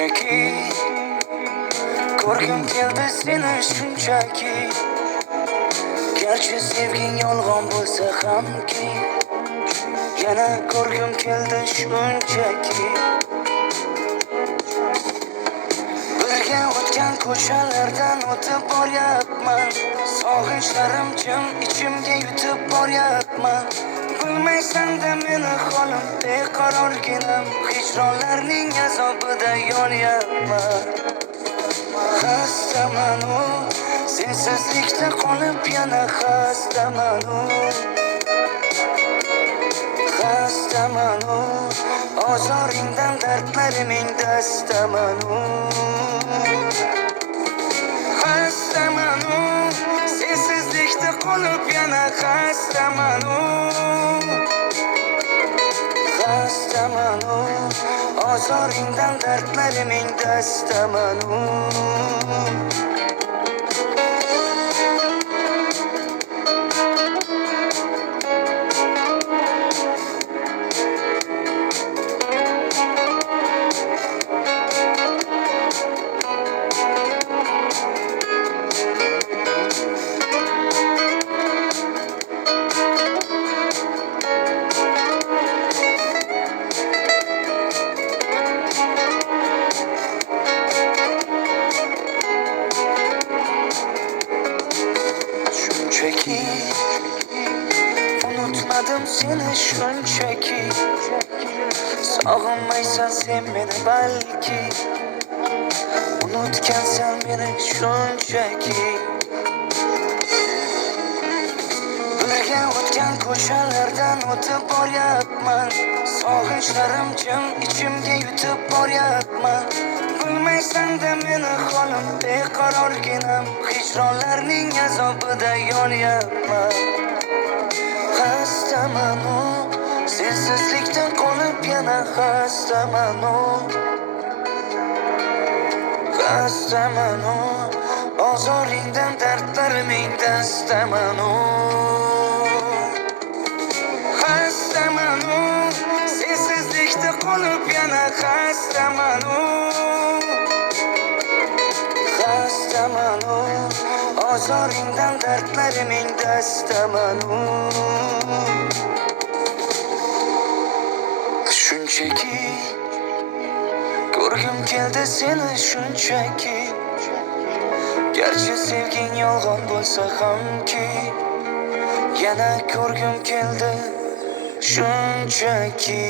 Shunchaki ko'rgim keldi seni shunchaki. Garchi sevging yolg'on bo'lsa hamki, yana ko'rgim keldi shunchaki. Birga o'tgan ko'chalardan o'tib boryapman, sog'inchlarim jim ichimga yutib boryapman. Bilmaysan-da meni holim beqarorginam, hijronlarning azobida yonyapman. Xastaman sensizlikda qolib yana xastaman xastaman ozoringdan dardlariming dastaman xastaman sensizlikda qolib yana xastaman xastaman ozoringdan dardlariming dastaman Shunchaki unutmadim seni shunchaki. Sog'inmaysan sen meni balki, unutgansan meni shunchaki. Birga o'tgan ko'chalardan o'tib boryapman, sog'inchlarim jim ichimga yutib boryapman. Bilmaysan-da meni holim beqarorginam, hijronlarning azobida yonyapman. Xastaman sensizlikdan qolib yana xastaman xastaman ozoringdan dardlariming dastaman xastaman sensizlikda qolib yana xastaman xastaman ozoringdan dardlariming dastaman shunchaki ko'rgim keldi seni shunchaki. Garchi sevging yolg'on bo'lsa hamki, yana ko'rgim keldi shunchaki.